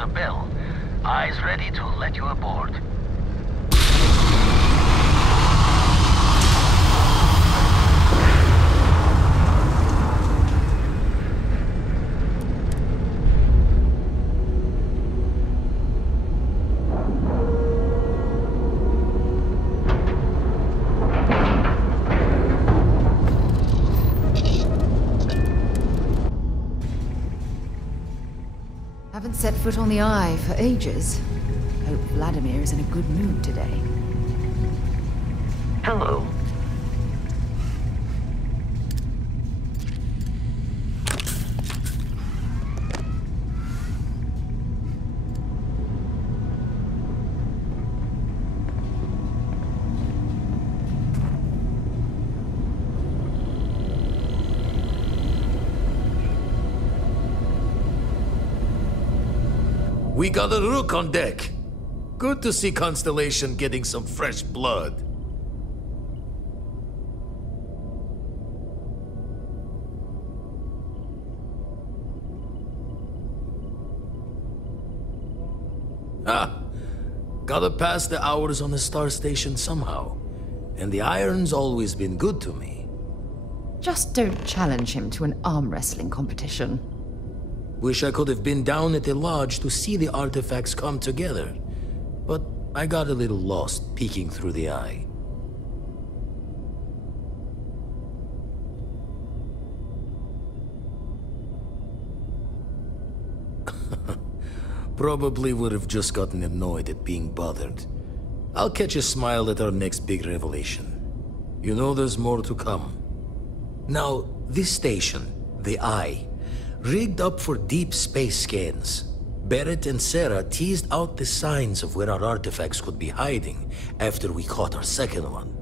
a bell. Eyes ready to let you aboard. Haven't set foot on the Eye for ages. Hope Vladimir is in a good mood today. Hello. We got a rook on deck. Good to see Constellation getting some fresh blood. Ah, gotta pass the hours on the star station somehow. And the iron's always been good to me. Just don't challenge him to an arm wrestling competition. Wish I could have been down at the lodge to see the artifacts come together. But I got a little lost peeking through the eye. Probably would have just gotten annoyed at being bothered. I'll catch a smile at our next big revelation. You know there's more to come. Now, this station, the Eye, rigged up for deep space scans. Barrett and Sarah teased out the signs of where our artifacts could be hiding after we caught our second one.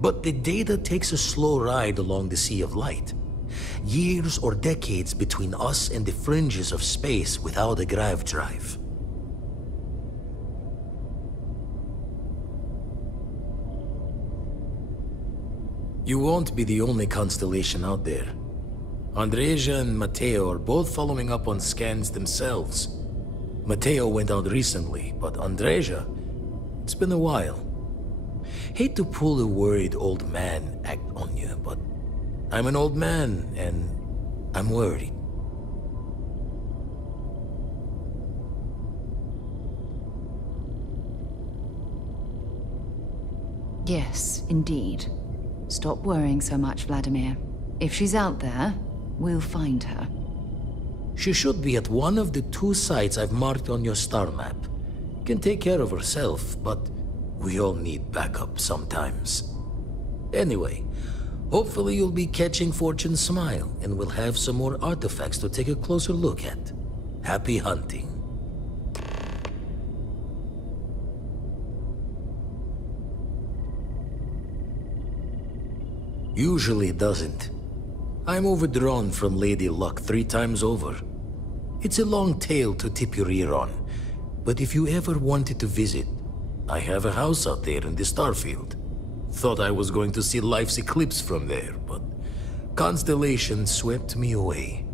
But the data takes a slow ride along the Sea of Light. Years or decades between us and the fringes of space without a grav drive. You won't be the only constellation out there. Andreja and Matteo are both following up on scans themselves. Matteo went out recently, but Andreja, it's been a while. Hate to pull a worried old man act on you, but I'm an old man, and I'm worried. Yes, indeed. Stop worrying so much, Vladimir. If she's out there, we'll find her. She should be at one of the 2 sites I've marked on your star map. Can take care of herself, but we all need backup sometimes. Anyway, hopefully you'll be catching Fortune's smile, and we'll have some more artifacts to take a closer look at. Happy hunting. Usually it doesn't. I'm overdrawn from Lady Luck 3 times over. It's a long tale to tip your ear on, but if you ever wanted to visit, I have a house out there in the Starfield. Thought I was going to see life's eclipse from there, but Constellation swept me away.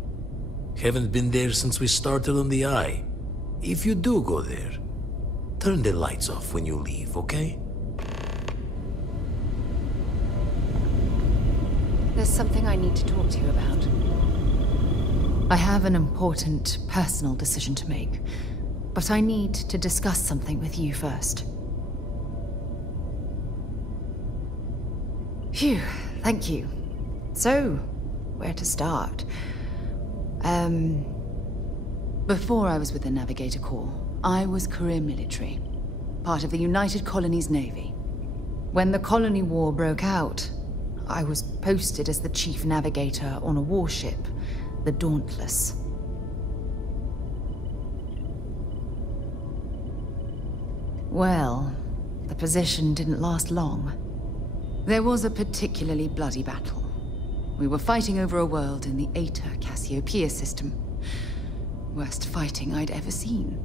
Haven't been there since we started on the Eye. If you do go there, turn the lights off when you leave, okay? There's something I need to talk to you about. I have an important personal decision to make, but I need to discuss something with you first. Phew, thank you. So, where to start? Before I was with the Navigator Corps, I was career military, part of the United Colonies Navy. When the Colony War broke out, I was posted as the chief navigator on a warship, the Dauntless. Well, the position didn't last long. There was a particularly bloody battle. We were fighting over a world in the Eta Cassiopeia system. Worst fighting I'd ever seen.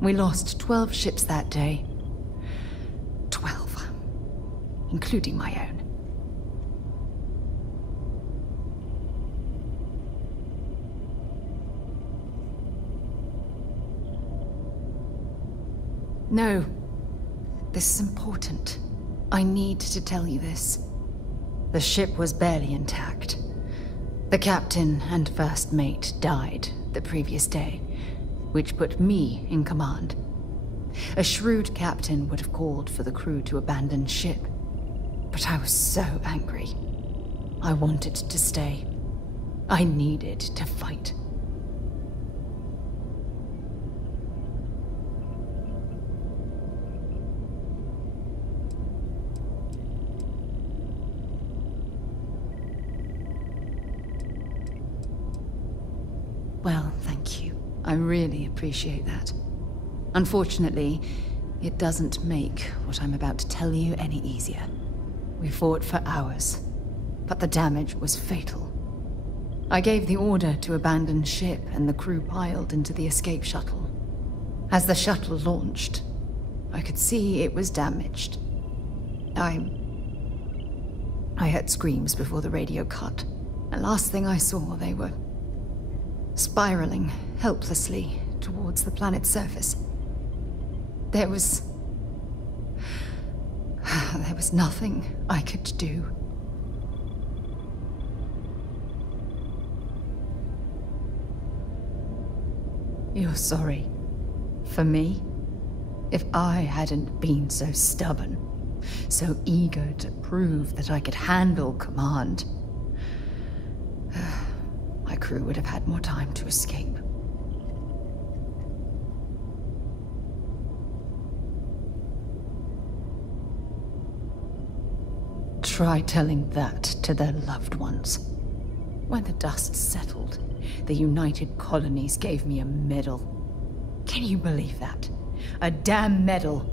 We lost 12 ships that day. 12. Including my own. No. This is important. I need to tell you this. The ship was barely intact. The captain and first mate died the previous day, which put me in command. A shrewd captain would have called for the crew to abandon ship, but I was so angry. I wanted to stay. I needed to fight. Well, thank you. I really appreciate that. Unfortunately, it doesn't make what I'm about to tell you any easier. We fought for hours, but the damage was fatal. I gave the order to abandon ship and the crew piled into the escape shuttle. As the shuttle launched, I could see it was damaged. I heard screams before the radio cut, and last thing I saw, they were spiraling helplessly towards the planet's surface. There was nothing I could do. You're sorry. For me? If I hadn't been so stubborn, so eager to prove that I could handle command, my crew would have had more time to escape. Try telling that to their loved ones. When the dust settled, the United Colonies gave me a medal. Can you believe that? A damn medal!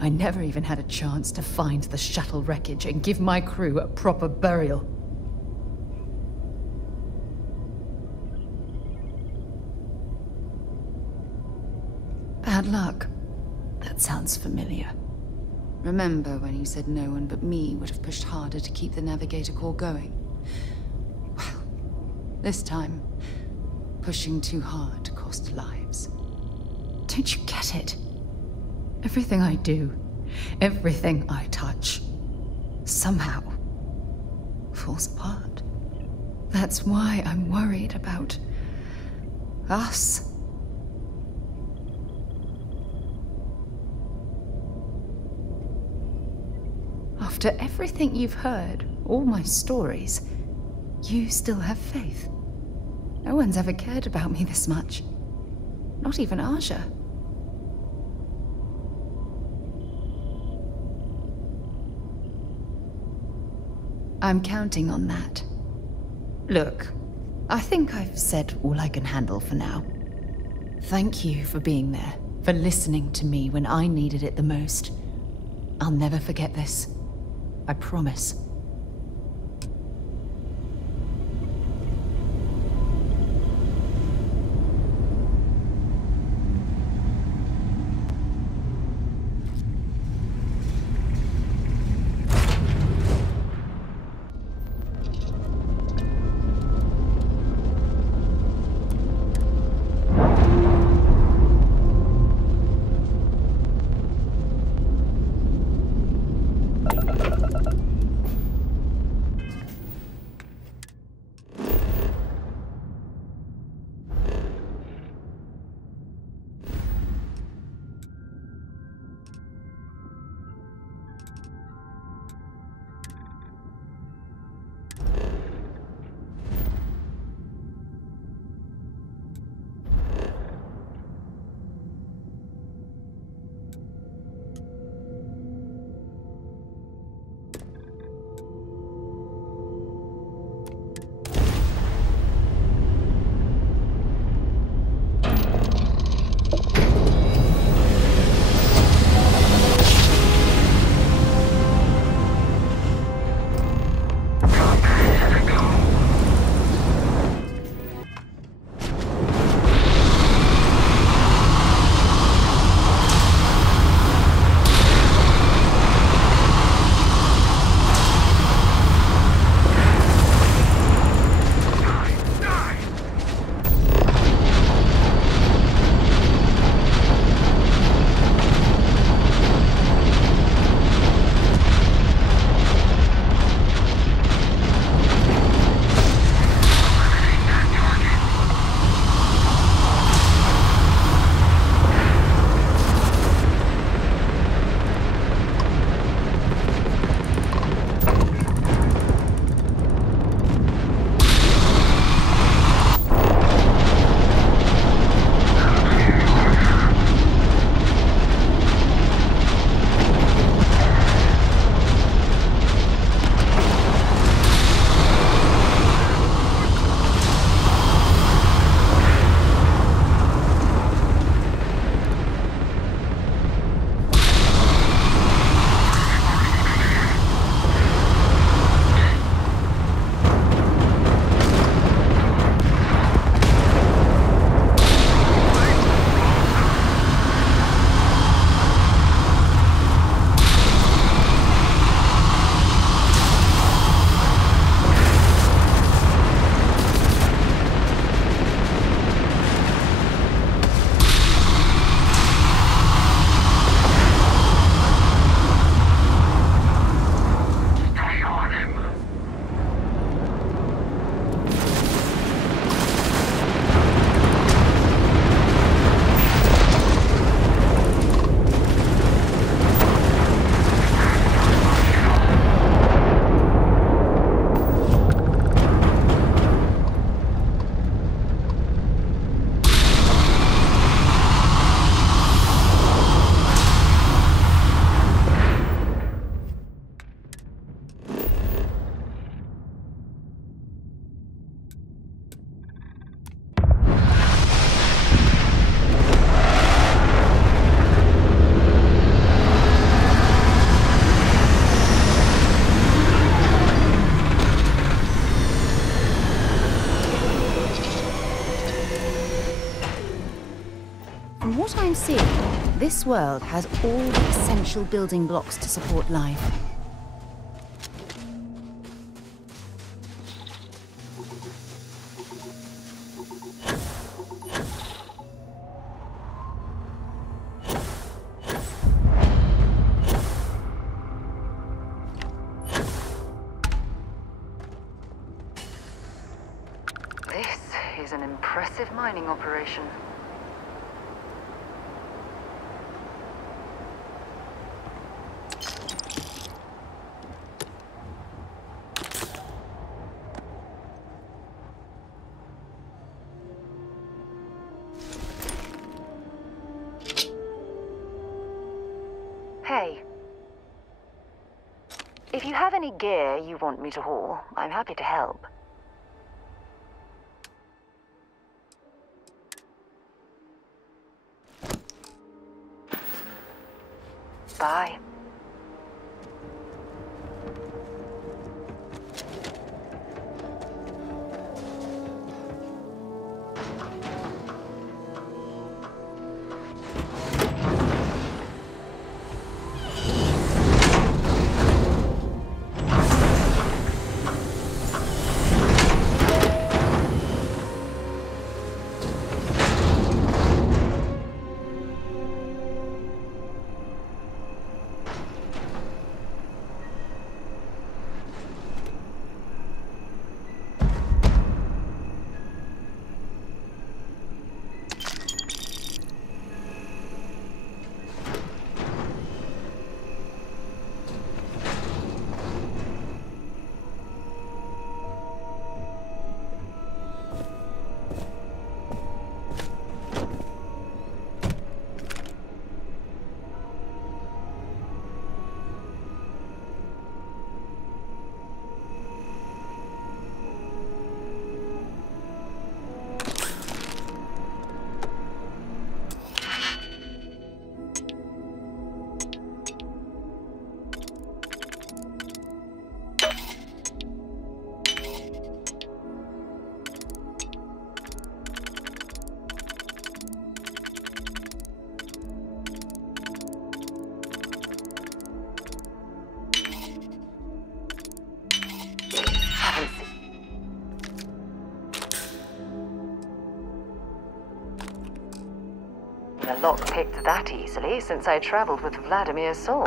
I never even had a chance to find the shuttle wreckage and give my crew a proper burial. Bad luck. That sounds familiar. Remember when you said no one but me would have pushed harder to keep the Navigator core going? Well, this time, pushing too hard cost lives. Don't you get it? Everything I do, everything I touch, somehow falls apart. That's why I'm worried about us. After everything you've heard, all my stories, you still have faith. No one's ever cared about me this much. Not even Aja. I'm counting on that. Look, I think I've said all I can handle for now. Thank you for being there, for listening to me when I needed it the most. I'll never forget this. I promise. can see, this world has all the essential building blocks to support life. This is an impressive mining operation. Hey. If you have any gear you want me to haul, I'm happy to help. Bye. A lock picked that easily since I traveled with Vladimir's soul.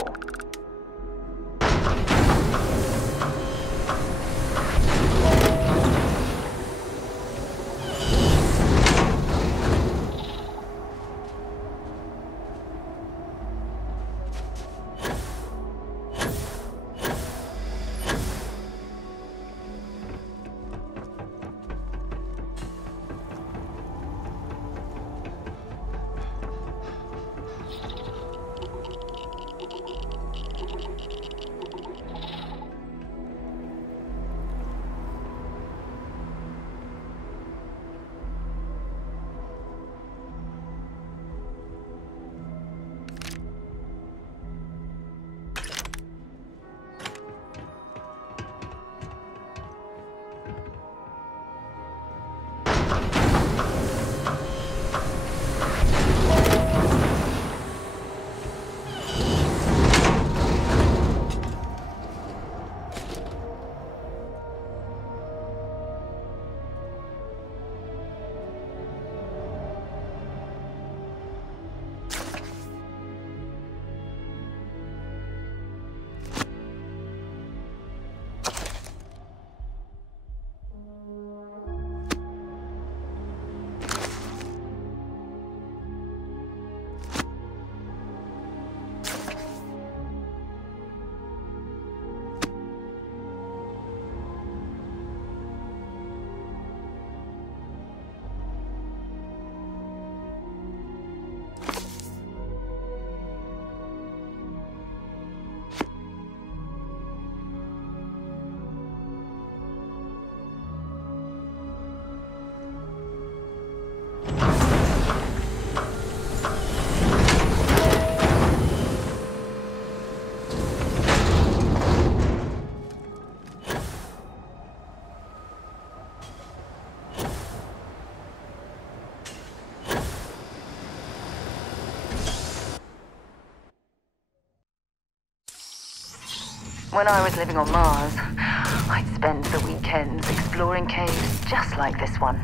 When I was living on Mars, I'd spend the weekends exploring caves just like this one.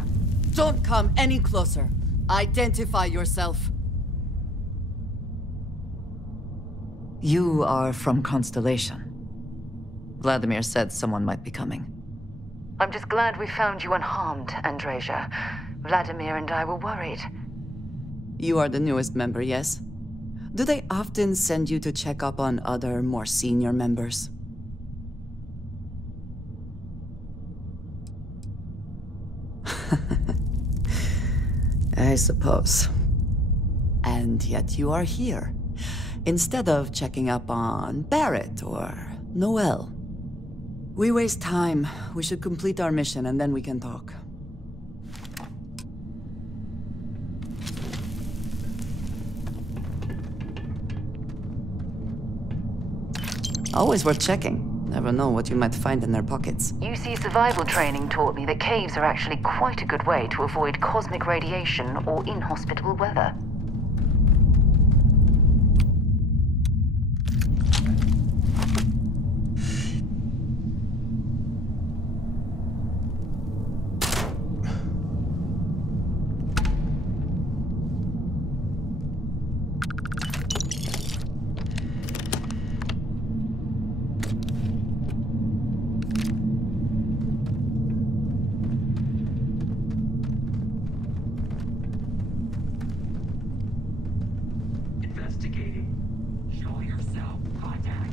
Don't come any closer. Identify yourself. You are from Constellation. Vladimir said someone might be coming. I'm just glad we found you unharmed, Andreja. Vladimir and I were worried. You are the newest member, yes? Do they often send you to check up on other, more senior members? I suppose. And yet you are here, instead of checking up on Barrett or Noel. We waste time. We should complete our mission and then we can talk. Always worth checking. Never know what you might find in their pockets. UC survival training taught me that caves are actually quite a good way to avoid cosmic radiation or inhospitable weather.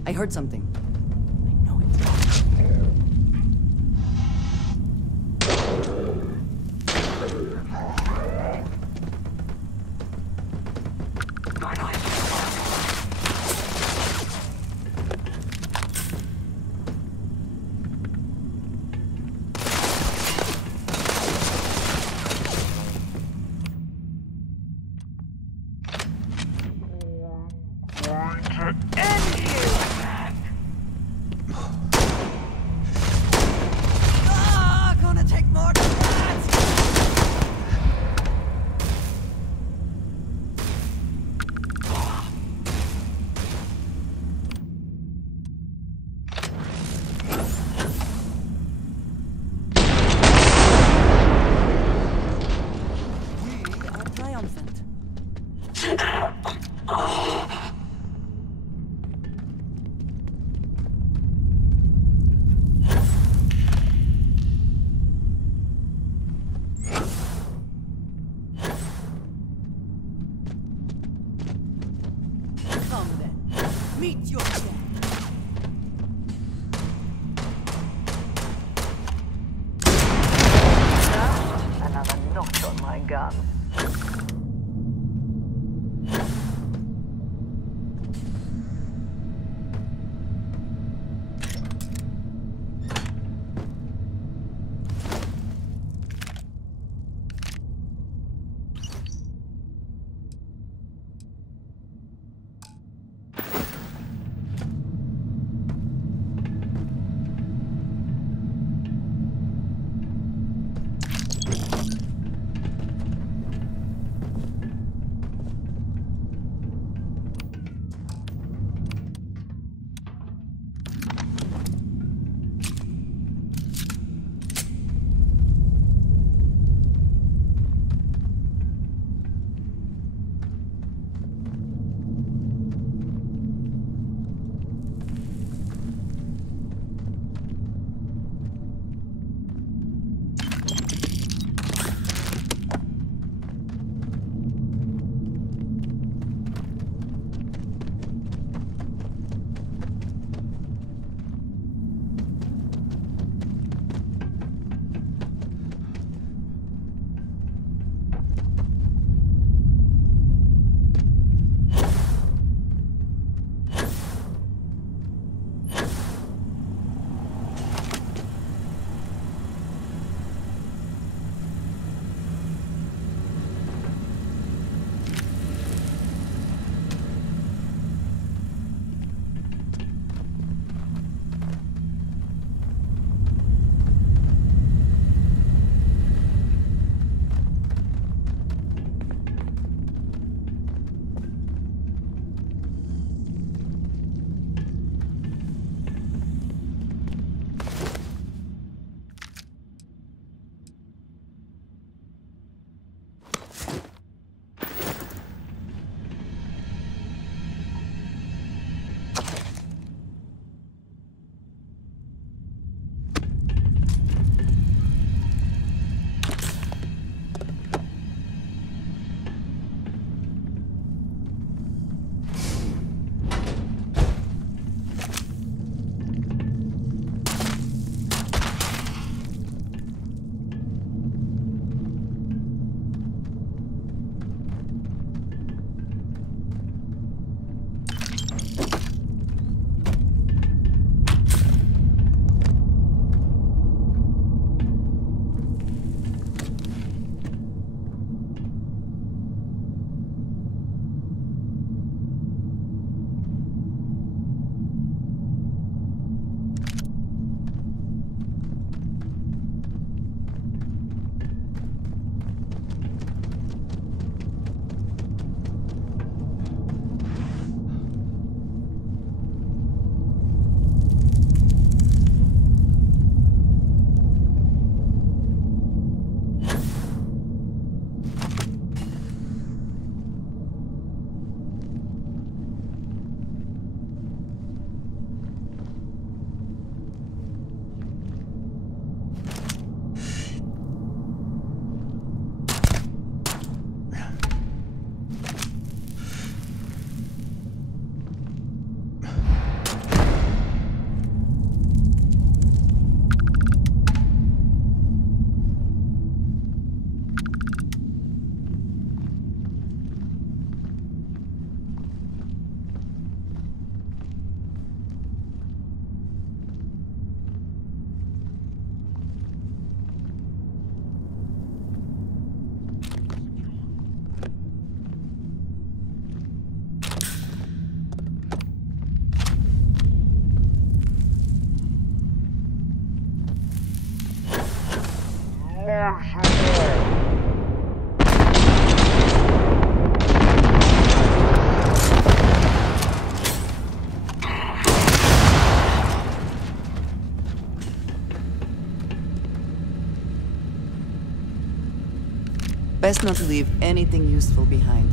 I heard something. I know it's meet your death. Another notch on my gun. Best not to leave anything useful behind.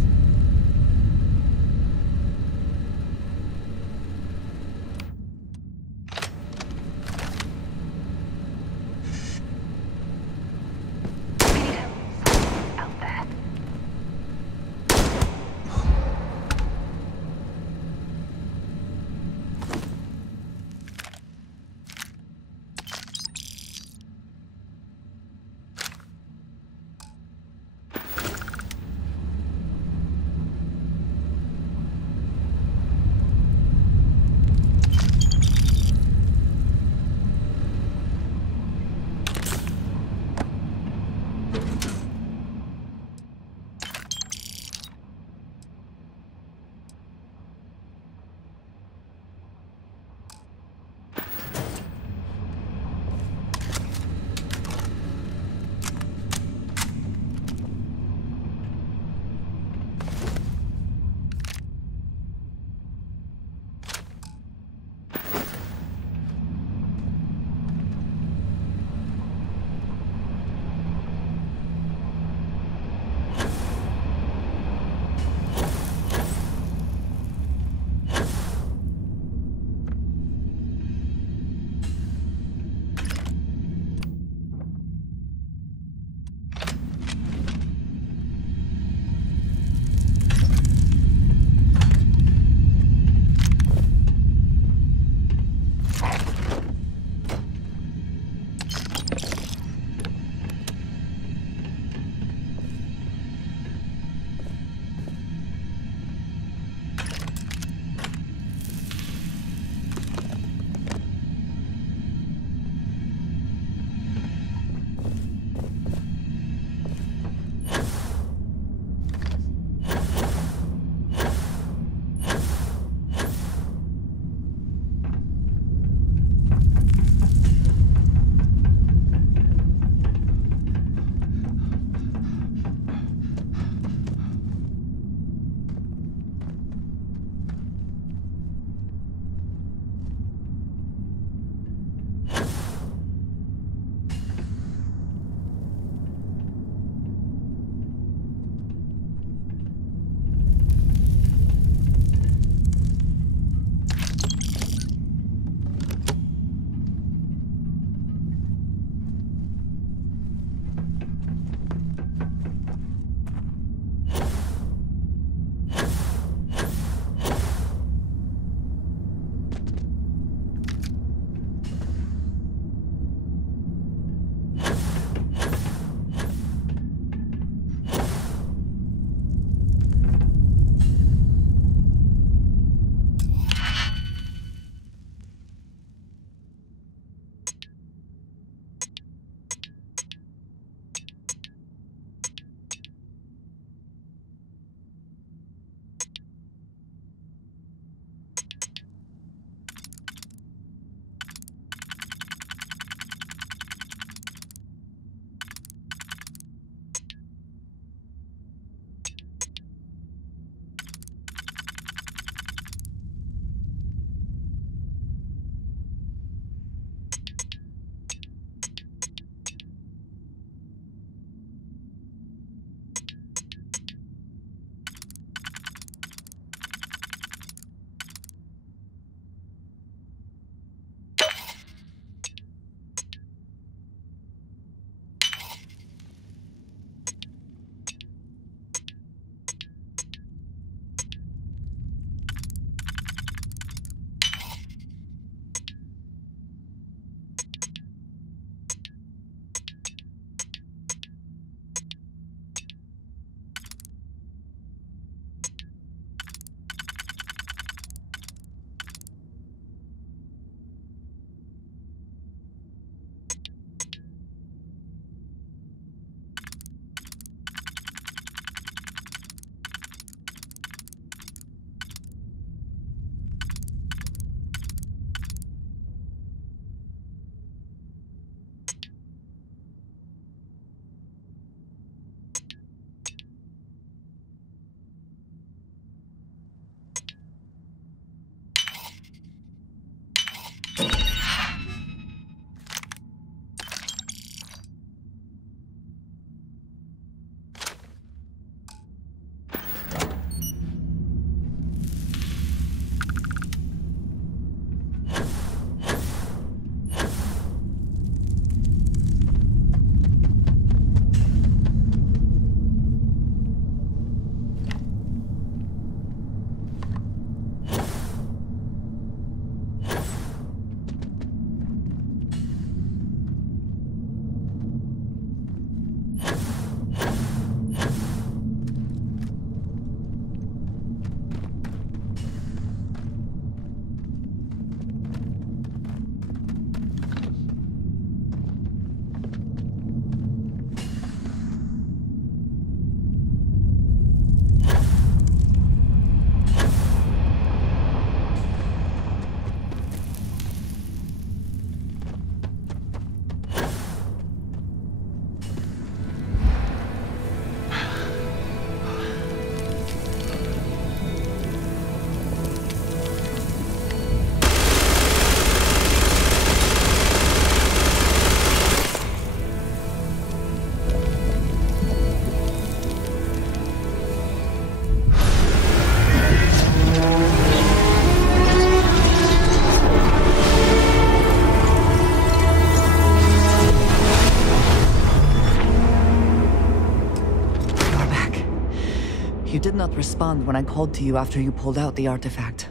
You did not respond when I called to you after you pulled out the artifact.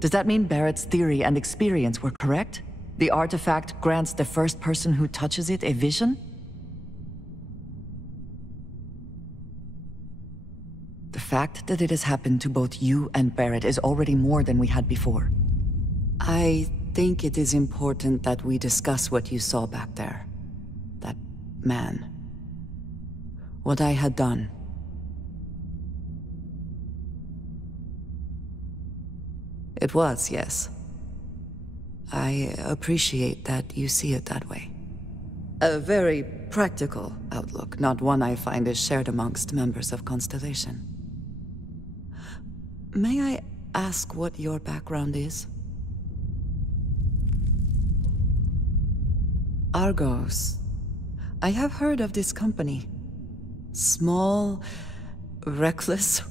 Does that mean Barrett's theory and experience were correct? The artifact grants the first person who touches it a vision? The fact that it has happened to both you and Barrett is already more than we had before. I think it is important that we discuss what you saw back there. That man. What I had done. It was, yes. I appreciate that you see it that way. A very practical outlook, not one I find is shared amongst members of Constellation. May I ask what your background is? Argos. I have heard of this company. Small, reckless.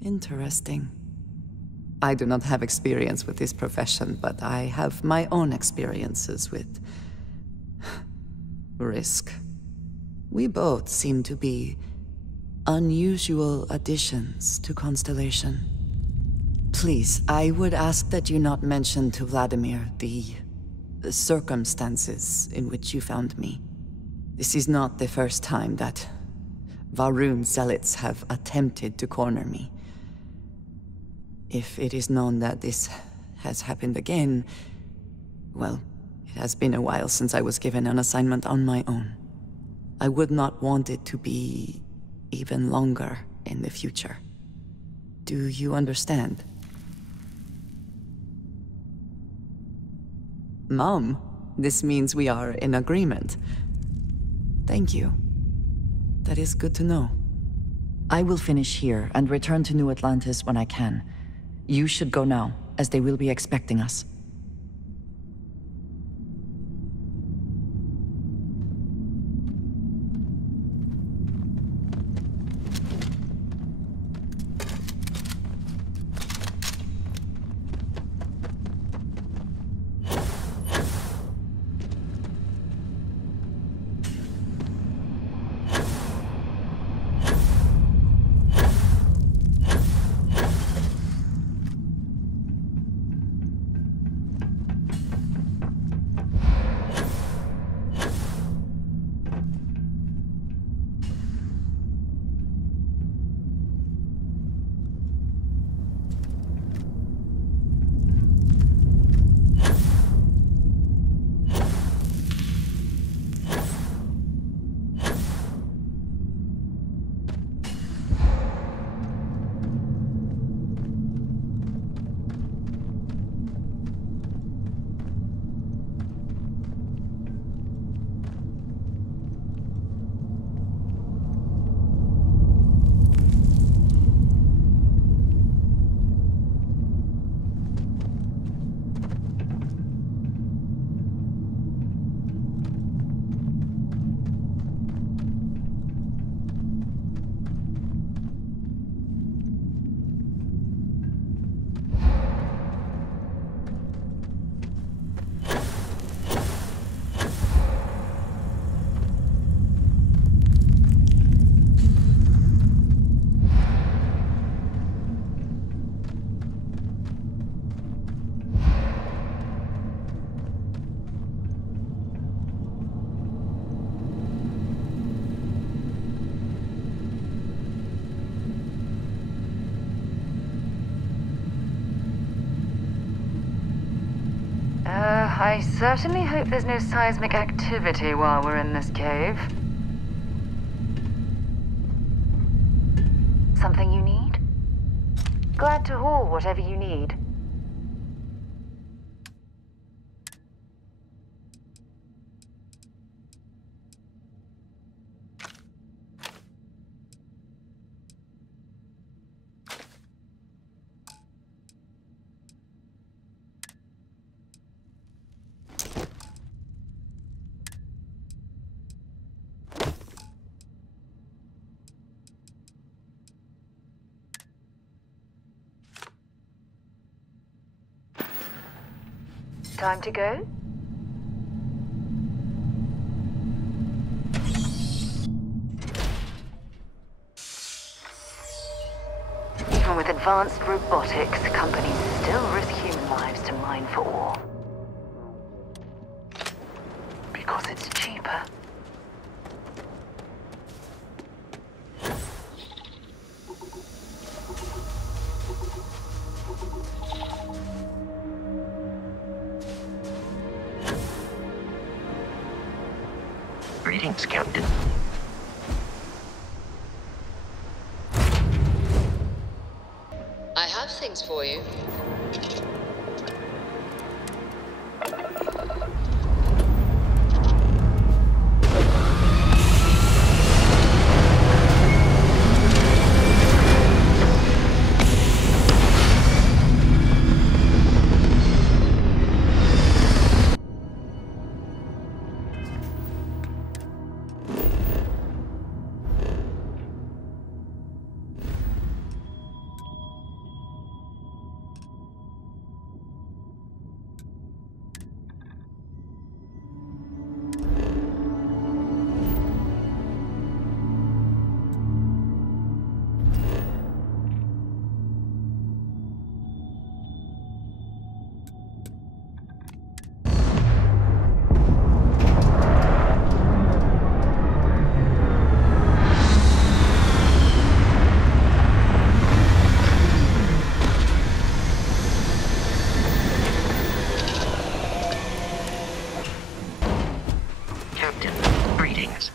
Interesting. I do not have experience with this profession, but I have my own experiences with risk. We both seem to be unusual additions to Constellation. Please, I would ask that you not mention to Vladimir the circumstances in which you found me. This is not the first time that Varun zealots have attempted to corner me. If it is known that this has happened again, well, it has been a while since I was given an assignment on my own. I would not want it to be even longer in the future. Do you understand? Mom, this means we are in agreement. Thank you. That is good to know. I will finish here and return to New Atlantis when I can. You should go now, as they will be expecting us. I certainly hope there's no seismic activity while we're in this cave. Something you need? Glad to haul whatever you need. Time to go? advanced robotics, companies still risk human lives to mine for ore. Because it's cheaper. Greetings, Captain. I have things for you. Greetings.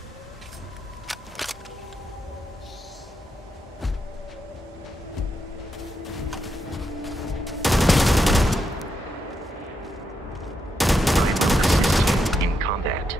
I will assist you in combat.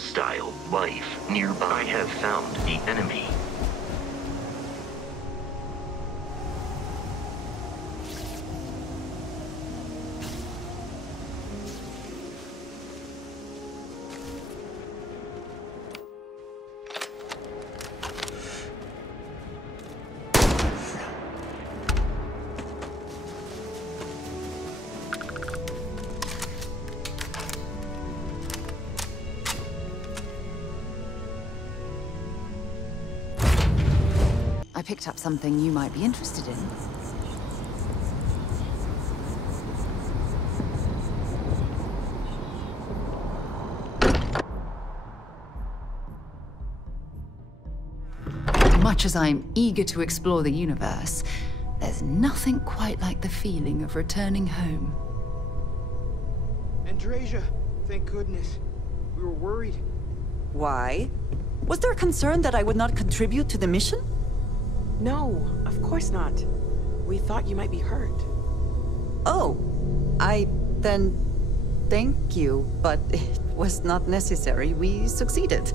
hostile life nearby. I have found the enemy. I picked up something you might be interested in. Much as I'm eager to explore the universe, there's nothing quite like the feeling of returning home. Andreja, thank goodness. We were worried. Why? Was there concern that I would not contribute to the mission? No, of course not. We thought you might be hurt. Oh, then thank you, but it was not necessary. We succeeded.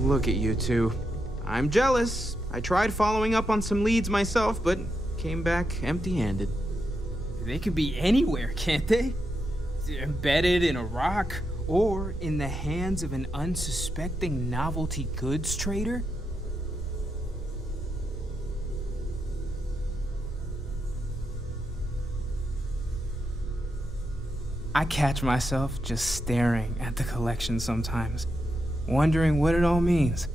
Look at you two. I'm jealous. I tried following up on some leads myself, but came back empty-handed. They could be anywhere, can't they? Embedded in a rock, or in the hands of an unsuspecting novelty goods trader? I catch myself just staring at the collection sometimes, wondering what it all means.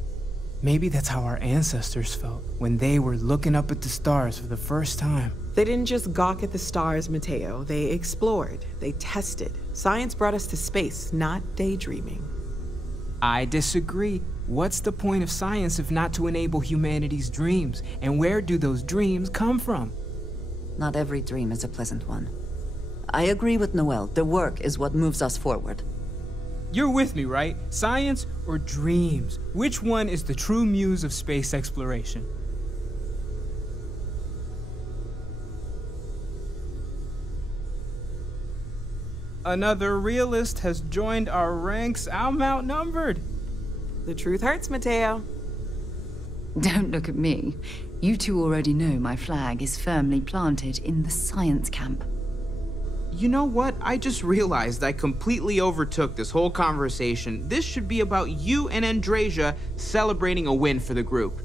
Maybe that's how our ancestors felt when they were looking up at the stars for the first time. They didn't just gawk at the stars, Mateo. They explored. They tested. Science brought us to space, not daydreaming. I disagree. What's the point of science if not to enable humanity's dreams? And where do those dreams come from? Not every dream is a pleasant one. I agree with Noel. The work is what moves us forward. You're with me, right? Science or dreams? Which one is the true muse of space exploration? Another realist has joined our ranks. I'm outnumbered. The truth hurts, Mateo. Don't look at me. You two already know my flag is firmly planted in the science camp. You know what? I just realized I completely overtook this whole conversation. This should be about you and Andreja celebrating a win for the group.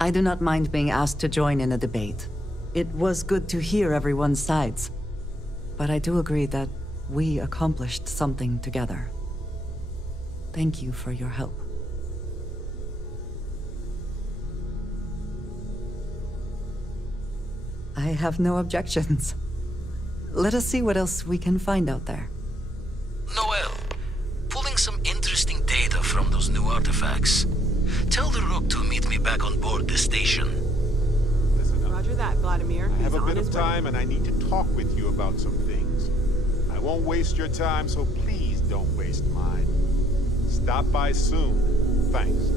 I do not mind being asked to join in a debate. It was good to hear everyone's sides. But I do agree that we accomplished something together. Thank you for your help. I have no objections. Let us see what else we can find out there. Noel, pulling some interesting data from those new artifacts. Tell the Rook to meet me back on board the station. Roger that, Vladimir. I have a He's bit on of his way. time and I need to talk with you about some things. I won't waste your time, so please don't waste mine. Stop by soon. Thanks.